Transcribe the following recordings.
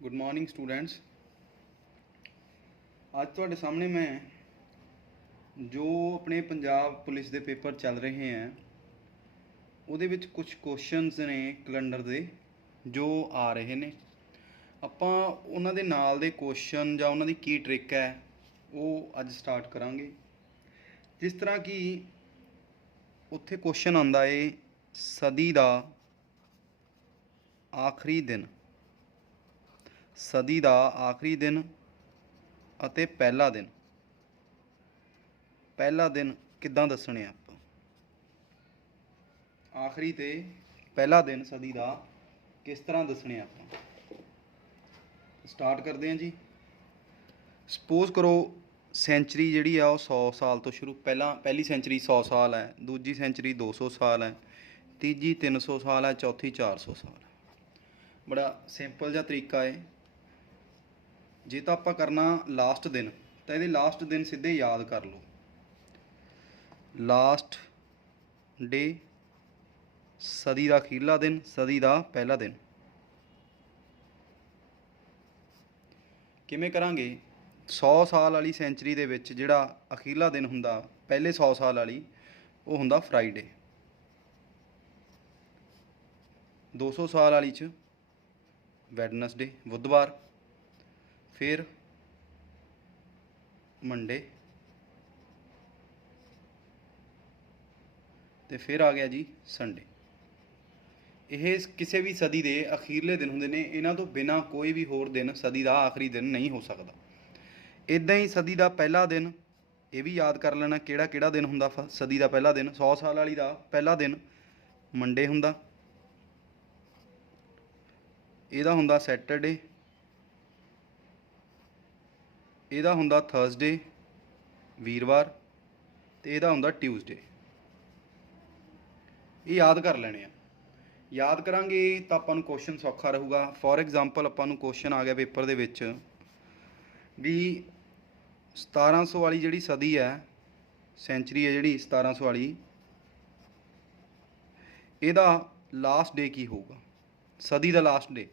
Good morning students. आज ਤੁਹਾਡੇ सामने मैं जो अपने पंजाब पुलिस के पेपर चल रहे हैं ਉਹਦੇ ਵਿੱਚ कुछ क्वेश्चनस ने कैलेंडर ਦੇ जो आ रहे ਨੇ। ਆਪਾਂ ਉਹਨਾਂ ਦੇ ਨਾਲ ਦੇ क्वेश्चन ਜਾਂ ਉਹਨਾਂ ਦੀ ਕੀ ट्रिक है ਉਹ ਅੱਜ स्टार्ट करांगे। जिस तरह कि ਉੱਥੇ क्वेश्चन आंदा है सदी ਦਾ आखिरी दिन, सदी ਦਾ आखिरी दिन ਅਤੇ ਪਹਿਲਾ ਦਿਨ। ਪਹਿਲਾ ਦਿਨ ਕਿੱਦਾਂ ਦੱਸਣੇ ਆਪਾਂ? ਆਖਰੀ ਤੇ ਪਹਿਲਾ ਦਿਨ ਸਦੀ ਦਾ ਕਿਸ ਤਰ੍ਹਾਂ ਦੱਸਣੇ ਆਪਾਂ? ਸਟਾਰਟ ਕਰਦੇ ਹਾਂ ਜੀ। ਸਪੋਜ਼ ਕਰੋ ਸੈਂਚਰੀ ਜਿਹੜੀ ਆ ਉਹ 100 ਸਾਲ ਤੋਂ ਸ਼ੁਰੂ, ਪਹਿਲੀ ਸੈਂਚਰੀ 100 ਸਾਲ ਹੈ, ਦੂਜੀ ਸੈਂਚਰੀ 200 ਸਾਲ ਹੈ, ਤੀਜੀ 300 ਸਾਲ ਹੈ, ਚੌਥੀ 400 ਸਾਲ ਹੈ। ਬੜਾ ਸਿੰਪਲ ਜਿਹਾ ਤਰੀਕਾ ਹੈ। ਜੇ ਤਾਂ ਆਪਾਂ ਕਰਨਾ ਲਾਸਟ ਦਿਨ ਤਾਂ ਇਹਦੇ ਲਾਸਟ ਦਿਨ ਸਿੱਧੇ ਯਾਦ ਕਰ ਲਓ। ਲਾਸਟ ਡੇ, ਸਦੀ ਦਾ ਅਖੀਰਲਾ ਦਿਨ, ਸਦੀ ਦਾ ਪਹਿਲਾ ਦਿਨ। ਕਿਵੇਂ ਕਰਾਂਗੇ? 100 ਸਾਲ ਵਾਲੀ ਸੈਂਚਰੀ ਦੇ ਵਿੱਚ ਜਿਹੜਾ ਅਖੀਰਲਾ ਦਿਨ ਹੁੰਦਾ ਪਹਿਲੇ 100 ਸਾਲ ਵਾਲੀ, ਉਹ ਹੁੰਦਾ ਫਰਾਈਡੇ। 200 ਸਾਲ ਵਾਲੀ 'ਚ ਵੈਡਨਸਡੇ, ਬੁੱਧਵਾਰ, फिर मंडे, तो फिर आ गया जी संडे। ये किसी भी सदी के अखीरले दिन होंगे ने, इन्हों तो बिना कोई भी होर दिन सदी का आखिरी दिन नहीं हो सकता। इदा ही सदी का पहला दिन, ये भी याद कर लेना किहड़ा किहड़ा दिन होंदा सदी का पहला दिन। 100 साल वाली का पहला दिन मंडे होंदा, इहदा होंदा सैटरडे, ਇਹਦਾ ਹੁੰਦਾ ਥਰਸਡੇ ਵੀਰਵਾਰ, ਤੇ ਇਹਦਾ ਹੁੰਦਾ ਟਿਊਜ਼ਡੇ। ਇਹ ਯਾਦ ਕਰ ਲੈਣੇ ਆ। ਯਾਦ ਕਰਾਂਗੇ ਤਾਂ ਆਪਾਂ ਨੂੰ ਕੁਐਸਚਨ ਸੌਖਾ ਰਹੂਗਾ। ਫੋਰ ਐਗਜ਼ਾਮਪਲ ਆਪਾਂ ਨੂੰ ਕੁਐਸਚਨ ਆ ਗਿਆ ਪੇਪਰ ਦੇ ਵਿੱਚ ਵੀ 1700 ਵਾਲੀ ਜਿਹੜੀ ਸਦੀ ਹੈ, ਸੈਂਚਰੀ ਹੈ ਜਿਹੜੀ 1700 ਵਾਲੀ, ਇਹਦਾ ਲਾਸਟ ਡੇ ਕੀ ਹੋਊਗਾ? ਸਦੀ ਦਾ ਲਾਸਟ ਡੇ।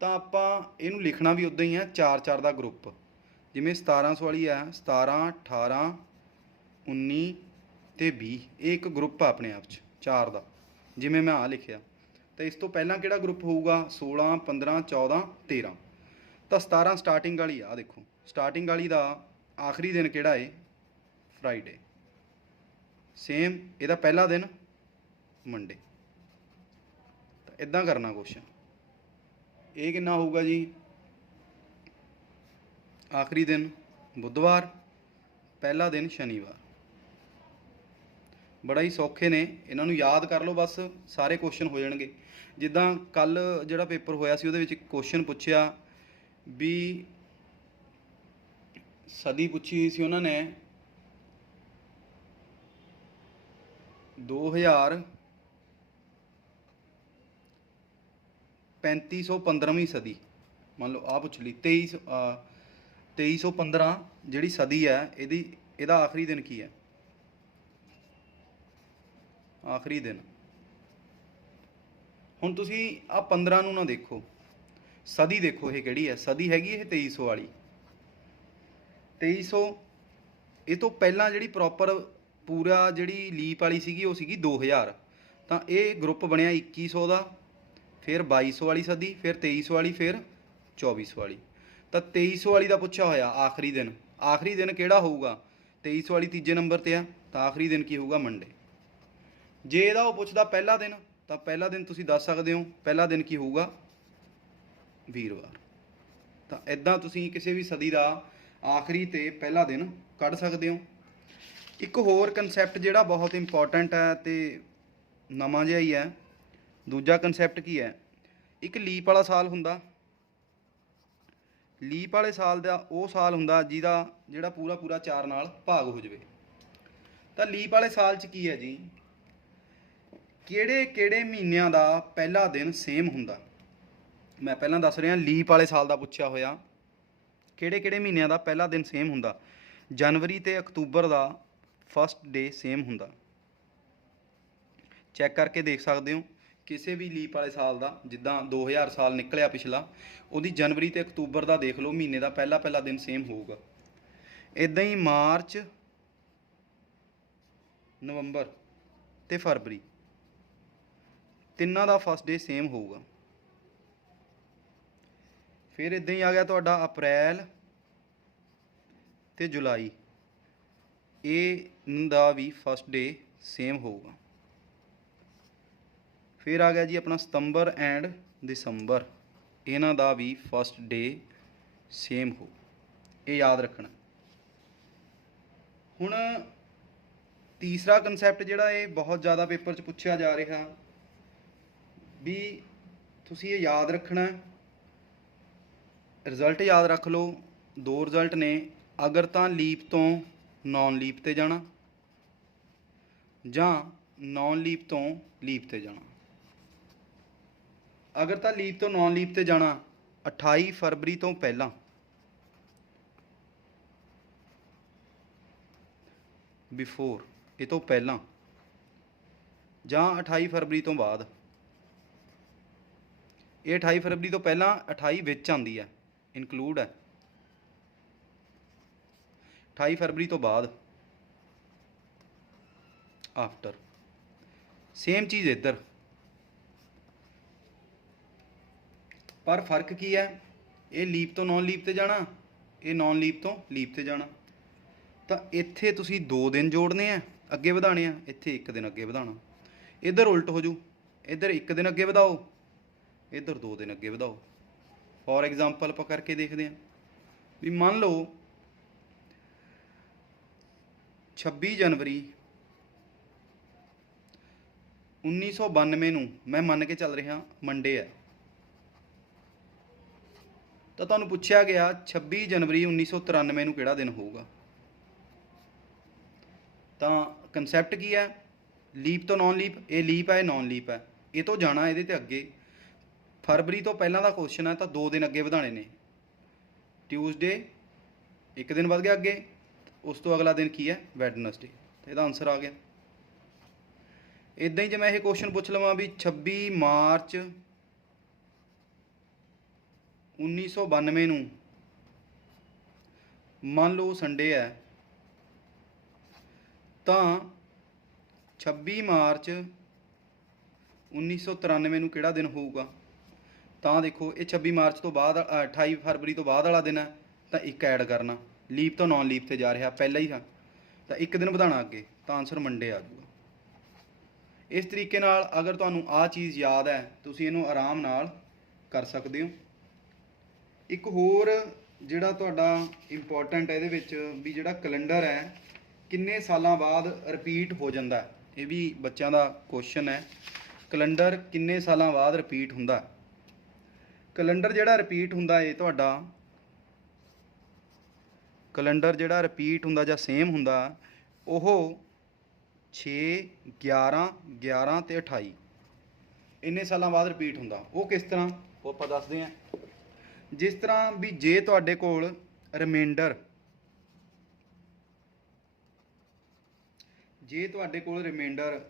ਤਾਂ ਆਪਾਂ ਇਹਨੂੰ ਲਿਖਣਾ ਵੀ ਉਦਾਂ ਹੀ ਆ, 4-4 ਦਾ ਗਰੁੱਪ। ਜਿਵੇਂ 1700 ਵਾਲੀ ਹੈ 17, 18, 19 ਤੇ 20, ਇਹ ਇੱਕ ਗਰੁੱਪ ਆ ਆਪਣੇ ਆਪ 'ਚ 4 ਦਾ, ਜਿਵੇਂ ਮੈਂ ਆ ਲਿਖਿਆ। ਤਾਂ ਇਸ ਤੋਂ ਪਹਿਲਾਂ ਕਿਹੜਾ ਗਰੁੱਪ ਹੋਊਗਾ? 16, 15, 14, 13। ਤਾਂ 17 ਸਟਾਰਟਿੰਗ ਵਾਲੀ ਆ। ਦੇਖੋ ਸਟਾਰਟਿੰਗ ਵਾਲੀ ਦਾ ਆਖਰੀ ਦਿਨ ਕਿਹੜਾ ਏ? ਫਰਾਈਡੇ। ਸੇਮ ਇਹਦਾ ਪਹਿਲਾ ਦਿਨ ਮੰਡੇ। ਤਾਂ ਇਦਾਂ ਕਰਨਾ ਕੁਛ। ਇਹ ਕਿੰਨਾ ਹੋਊਗਾ ਜੀ? आखिरी दिन बुधवार, पहला दिन शनिवार। बड़ा ही सौखे ने, इन्हों याद कर लो बस, सारे क्वेश्चन हो जाएंगे। जिदा कल जो पेपर होया सी, उहदे विच क्वेश्चन पुछया भी सदी पुछी सी उन्होंने 3515वीं सदी, मान लो आ पुछ ली 2315 ਜਿਹੜੀ ਸਦੀ ਹੈ ਇਹਦਾ ਆਖਰੀ ਦਿਨ ਕੀ ਹੈ? ਆਖਰੀ ਦਿਨ। ਹੁਣ ਤੁਸੀਂ ਆ 15 ਨੂੰ ਨਾ ਦੇਖੋ, ਸਦੀ ਦੇਖੋ ਇਹ ਕਿਹੜੀ ਹੈ। ਸਦੀ ਹੈਗੀ ਇਹ 2300 ਵਾਲੀ। 2300 ਇਹ ਤੋਂ ਪਹਿਲਾਂ ਜਿਹੜੀ ਪ੍ਰੋਪਰ ਪੂਰਾ ਜਿਹੜੀ ਲੀਪ ਵਾਲੀ ਸੀਗੀ ਉਹ ਸੀਗੀ 2000। ਤਾਂ ਇਹ ਗਰੁੱਪ ਬਣਿਆ 2100 ਦਾ, ਫਿਰ 2200 ਵਾਲੀ ਸਦੀ, ਫਿਰ 2300 ਵਾਲੀ, ਫਿਰ 2400 ਵਾਲੀ। ਤਾਂ 2300 ਵਾਲੀ ਦਾ ਪੁੱਛਿਆ ਹੋਇਆ ਆਖਰੀ ਦਿਨ। ਆਖਰੀ ਦਿਨ ਕਿਹੜਾ ਹੋਊਗਾ? 2300 ਵਾਲੀ ਤੀਜੇ ਨੰਬਰ ਤੇ ਆ, ਤਾਂ ਆਖਰੀ ਦਿਨ ਕੀ ਹੋਊਗਾ? ਮੰਡੇ। ਜੇ ਇਹਦਾ ਉਹ ਪੁੱਛਦਾ ਪਹਿਲਾ ਦਿਨ, ਤਾਂ ਪਹਿਲਾ ਦਿਨ ਤੁਸੀਂ ਦੱਸ ਸਕਦੇ ਹੋ ਪਹਿਲਾ ਦਿਨ ਕੀ ਹੋਊਗਾ? ਵੀਰਵਾਰ। ਤਾਂ ਇਦਾਂ ਤੁਸੀਂ ਕਿਸੇ ਵੀ ਸਦੀ ਦਾ ਆਖਰੀ ਤੇ ਪਹਿਲਾ ਦਿਨ ਕੱਢ ਸਕਦੇ ਹੋ। ਇੱਕ ਹੋਰ ਕਨਸੈਪਟ ਜਿਹੜਾ ਬਹੁਤ ਇੰਪੋਰਟੈਂਟ ਹੈ ਤੇ ਨਵਾਂ ਜਿਹਾ ਹੀ ਹੈ। ਦੂਜਾ ਕਨਸੈਪਟ ਕੀ ਹੈ? ਇੱਕ ਲੀਪ ਵਾਲਾ ਸਾਲ ਹੁੰਦਾ। ਲੀਪ ਵਾਲੇ ਸਾਲ ਦਾ ਉਹ ਸਾਲ ਹੁੰਦਾ ਜਿਹਦਾ ਜਿਹੜਾ ਪੂਰਾ ਪੂਰਾ 4 ਨਾਲ ਭਾਗ ਹੋ ਜਾਵੇ। ਤਾਂ ਲੀਪ ਵਾਲੇ ਸਾਲ 'ਚ ਕੀ ਹੈ ਜੀ? ਕਿਹੜੇ ਕਿਹੜੇ ਮਹੀਨਿਆਂ ਦਾ ਪਹਿਲਾ ਦਿਨ ਸੇਮ ਹੁੰਦਾ? ਮੈਂ ਪਹਿਲਾਂ ਦੱਸ ਰਿਹਾ, ਲੀਪ ਵਾਲੇ ਸਾਲ ਦਾ ਪੁੱਛਿਆ ਹੋਇਆ ਕਿਹੜੇ ਕਿਹੜੇ ਮਹੀਨਿਆਂ ਦਾ ਪਹਿਲਾ ਦਿਨ ਸੇਮ ਹੁੰਦਾ। ਜਨਵਰੀ ਤੇ ਅਕਤੂਬਰ ਦਾ ਫਸਟ ਡੇ ਸੇਮ ਹੁੰਦਾ। ਚੈੱਕ ਕਰਕੇ ਦੇਖ ਸਕਦੇ ਹੋ ਕਿਸੇ ਵੀ ਲੀਪ ਵਾਲੇ ਸਾਲ ਦਾ, ਜਿੱਦਾਂ 2000 ਸਾਲ ਨਿਕਲਿਆ ਪਿਛਲਾ, ਉਹਦੀ ਜਨਵਰੀ ਤੇ ਅਕਤੂਬਰ ਦਾ ਦੇਖ ਲਓ, ਮਹੀਨੇ ਦਾ ਪਹਿਲਾ ਪਹਿਲਾ ਦਿਨ ਸੇਮ ਹੋਊਗਾ। ਇਦਾਂ ਹੀ ਮਾਰਚ, ਨਵੰਬਰ ਤੇ ਫਰਵਰੀ ਤਿੰਨਾਂ ਦਾ ਫਸਟ ਡੇ ਸੇਮ ਹੋਊਗਾ। ਫਿਰ ਇਦਾਂ ਹੀ ਆ ਗਿਆ ਤੁਹਾਡਾ ਅਪ੍ਰੈਲ ਤੇ ਜੁਲਾਈ, ਇਹ ਦਾ ਵੀ ਫਸਟ ਡੇ ਸੇਮ ਹੋਊਗਾ। ਫਿਰ ਆ ਗਿਆ ਜੀ ਆਪਣਾ ਸਤੰਬਰ ਐਂਡ ਦਸੰਬਰ, ਇਹਨਾਂ ਦਾ ਵੀ ਫਸਟ ਡੇ ਸੇਮ ਹੋ। ਇਹ ਯਾਦ ਰੱਖਣਾ। ਹੁਣ ਤੀਸਰਾ ਕਨਸੈਪਟ ਜਿਹੜਾ ਇਹ ਬਹੁਤ ਜ਼ਿਆਦਾ ਪੇਪਰ 'ਚ ਪੁੱਛਿਆ ਜਾ ਰਿਹਾ, ਵੀ ਤੁਸੀਂ ਇਹ ਯਾਦ ਰੱਖਣਾ, ਰਿਜ਼ਲਟ ਯਾਦ ਰੱਖ ਲਓ। ਦੋ ਰਿਜ਼ਲਟ ਨੇ, ਅਗਰ ਤਾਂ ਲੀਪ ਤੋਂ ਨੌਨ ਲੀਪ ਤੇ ਜਾਣਾ ਜਾਂ ਨੌਨ ਲੀਪ ਤੋਂ ਲੀਪ ਤੇ ਜਾਣਾ। ਅਗਰ ਤਾਂ ਲੀਪ ਤੋਂ ਨੌਨ ਲੀਪ ਤੇ ਜਾਣਾ 28 ਫਰਵਰੀ ਤੋਂ ਪਹਿਲਾਂ, ਬਿਫੋਰ, ਇਹ ਤੋਂ ਪਹਿਲਾਂ, ਜਾਂ 28 ਫਰਵਰੀ ਤੋਂ ਬਾਅਦ। ਇਹ 28 ਫਰਵਰੀ ਤੋਂ ਪਹਿਲਾਂ 28 ਵਿੱਚ ਆਉਂਦੀ ਹੈ, ਇਨਕਲੂਡ ਹੈ। 28 ਫਰਵਰੀ ਤੋਂ ਬਾਅਦ, ਆਫਟਰ। ਸੇਮ ਚੀਜ਼ ਇੱਧਰ, ਪਰ ਫਰਕ ਕੀ ਹੈ? ਇਹ ਲੀਪ ਤੋਂ ਨੌਨ ਲੀਪ ਤੇ ਜਾਣਾ, ਇਹ ਨੌਨ ਲੀਪ ਤੋਂ ਲੀਪ ਤੇ ਜਾਣਾ। ਤਾਂ ਇੱਥੇ ਤੁਸੀਂ 2 ਦਿਨ ਜੋੜਨੇ ਆ, ਅੱਗੇ ਵਧਾਣੇ ਆ, ਇੱਥੇ 1 ਦਿਨ ਅੱਗੇ ਵਧਾਉਣਾ। ਇੱਧਰ ਉਲਟ ਹੋ ਜੂ, ਇੱਧਰ 1 ਦਿਨ ਅੱਗੇ ਵਧਾਓ, ਇੱਧਰ 2 ਦਿਨ ਅੱਗੇ ਵਧਾਓ। ਫੋਰ ਐਗਜ਼ਾਮਪਲ ਆਪਾਂ ਕਰਕੇ ਦੇਖਦੇ ਹਾਂ। ਵੀ ਮੰਨ ਲਓ 26 ਜਨਵਰੀ 1992 ਨੂੰ ਮੈਂ ਮੰਨ ਕੇ ਚੱਲ ਰਿਹਾ ਮੰਡੇ ਹੈ, ਤਾਂ ਤੁਹਾਨੂੰ ਪੁੱਛਿਆ ਗਿਆ 26 ਜਨਵਰੀ 1993 ਨੂੰ ਕਿਹੜਾ ਦਿਨ ਹੋਊਗਾ। ਤਾਂ ਕਨਸੈਪਟ ਕੀ ਹੈ? ਲੀਪ ਤੋਂ ਨੌਨ ਲੀਪ, ਇਹ ਲੀਪ ਹੈ, ਇਹ ਨੌਨ ਲੀਪ ਹੈ, ਇਹ ਤੋਂ ਜਾਣਾ ਇਹਦੇ ਤੇ ਅੱਗੇ। ਫਰਵਰੀ ਤੋਂ ਪਹਿਲਾਂ ਦਾ ਕੁਐਸਚਨ ਹੈ, ਤਾਂ 2 ਦਿਨ ਅੱਗੇ ਵਧਾਣੇ ਨੇ। ਟਿਊਜ਼ਡੇ 1 ਦਿਨ ਵੱਧ ਗਿਆ ਅੱਗੇ, ਉਸ ਤੋਂ ਅਗਲਾ ਦਿਨ ਕੀ ਹੈ? ਵੈਡਨਸਡੇ। ਤਾਂ ਇਹਦਾ ਆਨਸਰ ਆ ਗਿਆ। ਇਦਾਂ ਹੀ ਜੇ ਮੈਂ ਇਹ ਕੁਐਸਚਨ ਪੁੱਛ ਲਵਾਂ ਵੀ 26 ਮਾਰਚ 1992 ਨੂੰ ਮੰਨ ਲਓ ਸੰਡੇ ਹੈ, ਤਾਂ 26 ਮਾਰਚ 1993 ਨੂੰ ਕਿਹੜਾ ਦਿਨ ਹੋਊਗਾ? ਤਾਂ ਦੇਖੋ ਇਹ 26 ਮਾਰਚ ਤੋਂ ਬਾਅਦ 28 ਫਰਵਰੀ ਤੋਂ ਬਾਅਦ ਵਾਲਾ ਦਿਨ ਹੈ, ਤਾਂ 1 ਐਡ ਕਰਨਾ। ਲੀਪ ਤੋਂ ਨੌਨ ਲੀਪ ਤੇ ਜਾ ਰਿਹਾ ਪਹਿਲਾਂ ਹੀ, ਤਾਂ 1 ਦਿਨ ਵਧਾਉਣਾ ਅੱਗੇ, ਤਾਂ ਆਨਸਰ ਮੰਡੇ ਆ ਜਾਊਗਾ। ਇਸ ਤਰੀਕੇ ਨਾਲ ਅਗਰ ਤੁਹਾਨੂੰ ਆਹ ਚੀਜ਼ ਯਾਦ ਹੈ, ਤੁਸੀਂ ਇਹਨੂੰ ਆਰਾਮ ਨਾਲ ਕਰ ਸਕਦੇ ਹੋ। ਇੱਕ ਹੋਰ ਜਿਹੜਾ ਤੁਹਾਡਾ ਇੰਪੋਰਟੈਂਟ ਹੈ ਇਹਦੇ ਵਿੱਚ, ਵੀ ਜਿਹੜਾ ਕੈਲੰਡਰ ਹੈ ਕਿੰਨੇ ਸਾਲਾਂ ਬਾਅਦ ਰਿਪੀਟ ਹੋ ਜਾਂਦਾ, ਇਹ ਵੀ ਬੱਚਿਆਂ ਦਾ ਕੁਐਸਚਨ ਹੈ। ਕੈਲੰਡਰ ਕਿੰਨੇ ਸਾਲਾਂ ਬਾਅਦ ਰਿਪੀਟ ਹੁੰਦਾ? ਕੈਲੰਡਰ ਜਿਹੜਾ ਰਿਪੀਟ ਹੁੰਦਾ ਇਹ ਤੁਹਾਡਾ, ਕੈਲੰਡਰ ਜਿਹੜਾ ਰਿਪੀਟ ਹੁੰਦਾ ਜਾਂ ਸੇਮ ਹੁੰਦਾ, ਉਹ 6, 11, 11 ਤੇ 28 ਇੰਨੇ ਸਾਲਾਂ ਬਾਅਦ ਰਿਪੀਟ ਹੁੰਦਾ। ਉਹ ਕਿਸ ਤਰ੍ਹਾਂ, ਉਹ ਆਪਾਂ ਦੱਸਦੇ ਹਾਂ। ਜਿਸ ਤਰ੍ਹਾਂ ਵੀ ਜੇ ਤੁਹਾਡੇ ਕੋਲ ਰਿਮਾਈਂਡਰ, ਜੇ ਤੁਹਾਡੇ ਕੋਲ ਰਿਮਾਈਂਡਰ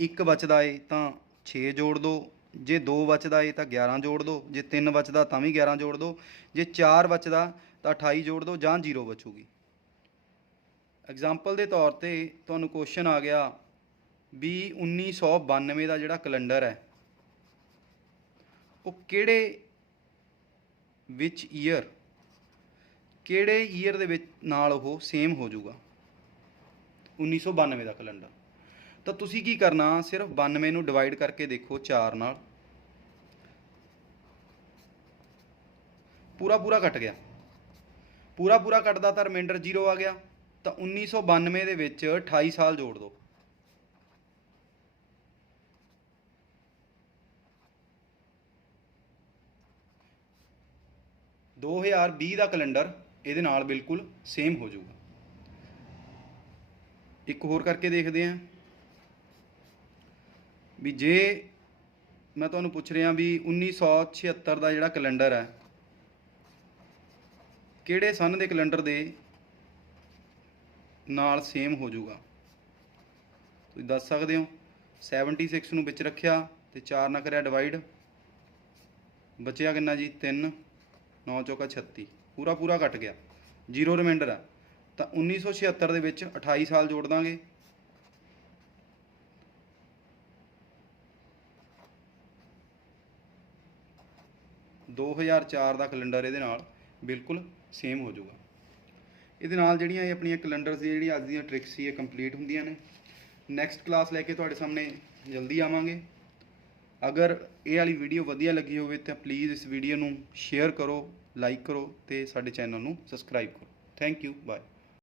1 ਬਚਦਾ ਏ ਤਾਂ 6 ਜੋੜ ਦਿਓ, ਜੇ 2 ਬਚਦਾ ਏ ਤਾਂ 11 ਜੋੜ ਦਿਓ, ਜੇ 3 ਬਚਦਾ ਤਾਂ ਵੀ 11 ਜੋੜ ਦਿਓ, ਜੇ 4 ਬਚਦਾ ਤਾਂ 28 ਜੋੜ ਦਿਓ, ਜਾਂ 0 ਬਚੂਗੀ। ਐਗਜ਼ਾਮਪਲ ਦੇ ਤੌਰ ਤੇ ਤੁਹਾਨੂੰ ਕੁਐਸਚਨ ਆ ਗਿਆ ਵੀ 1992 ਦਾ ਜਿਹੜਾ ਕੈਲੰਡਰ ਹੈ ਉਹ ਕਿਹੜੇ ਵਿਚ ਈਅਰ, ਕਿਹੜੇ ਈਅਰ ਦੇ ਵਿੱਚ ਨਾਲ ਉਹ ਸੇਮ ਹੋ ਜਾਊਗਾ 1992 ਦਾ ਕੈਲੰਡਰ। ਤਾਂ ਤੁਸੀਂ ਕੀ ਕਰਨਾ, ਸਿਰਫ 92 ਨੂੰ ਡਿਵਾਈਡ ਕਰਕੇ ਦੇਖੋ 4 ਨਾਲ, ਪੂਰਾ ਪੂਰਾ ਕੱਟ ਗਿਆ, ਪੂਰਾ ਪੂਰਾ ਕੱਟਦਾ ਤਾਂ ਰਿਮਾਈਂਡਰ 0 ਆ ਗਿਆ। ਤਾਂ 1992 ਦੇ ਵਿੱਚ 28 ਸਾਲ ਜੋੜ ਦਿਓ। ਦੋ 2020 ਦਾ ਕੈਲੰਡਰ ਇਹਦੇ ਨਾਲ ਬਿਲਕੁਲ ਸੇਮ ਹੋ ਜਾਊਗਾ। ਇੱਕ ਹੋਰ ਕਰਕੇ ਦੇਖਦੇ ਹਾਂ ਵੀ ਜੇ ਮੈਂ ਤੁਹਾਨੂੰ ਪੁੱਛ ਰਿਹਾ ਵੀ 1976 ਦਾ ਜਿਹੜਾ ਕੈਲੰਡਰ ਹੈ ਕਿਹੜੇ ਸਨ ਦੇ ਕੈਲੰਡਰ ਦੇ ਨਾਲ ਸੇਮ ਹੋ ਜਾਊਗਾ, ਤੁਸੀਂ ਦੱਸ ਸਕਦੇ ਹੋ। 76 ਨੂੰ ਵਿੱਚ ਰੱਖਿਆ ਤੇ 4 ਨਾਲ ਕਰਿਆ ਡਿਵਾਈਡ, ਬਚਿਆ ਕਿੰਨਾ ਜੀ 3, 9 ਚੌਕਾ 36, ਪੂਰਾ ਪੂਰਾ ਕੱਟ ਗਿਆ, ਜ਼ੀਰੋ ਰਿਮਾਈਂਡਰ ਆ। ਤਾਂ 1976 ਦੇ ਵਿੱਚ 28 ਸਾਲ ਜੋੜ ਦਾਂਗੇ, ਦੋ 2004 ਦਾ ਕੈਲੰਡਰ ਇਹਦੇ ਨਾਲ ਬਿਲਕੁਲ ਸੇਮ ਹੋ ਜਾਊਗਾ। ਇਹਦੇ ਨਾਲ ਜਿਹੜੀਆਂ ਇਹ ਆਪਣੀਆਂ ਕੈਲੰਡਰਸ ਦੀ ਜਿਹੜੀ ਅੱਜ ਦੀਆਂ ਟ੍ਰਿਕਸ ਸੀ ਇਹ ਕੰਪਲੀਟ ਹੁੰਦੀਆਂ ਨੇ। ਨੈਕਸਟ ਕਲਾਸ ਲੈ ਕੇ ਤੁਹਾਡੇ ਸਾਹਮਣੇ ਜਲਦੀ ਆਵਾਂਗੇ। ਅਗਰ ਇਹ ਵਾਲੀ ਵੀਡੀਓ ਵਧੀਆ ਲੱਗੀ ਹੋਵੇ ਤਾਂ ਪਲੀਜ਼ ਇਸ ਵੀਡੀਓ ਨੂੰ ਸ਼ੇਅਰ ਕਰੋ, ਲਾਈਕ ਕਰੋ ਤੇ ਸਾਡੇ ਚੈਨਲ ਨੂੰ ਸਬਸਕ੍ਰਾਈਬ ਕਰੋ। Thank you, bye.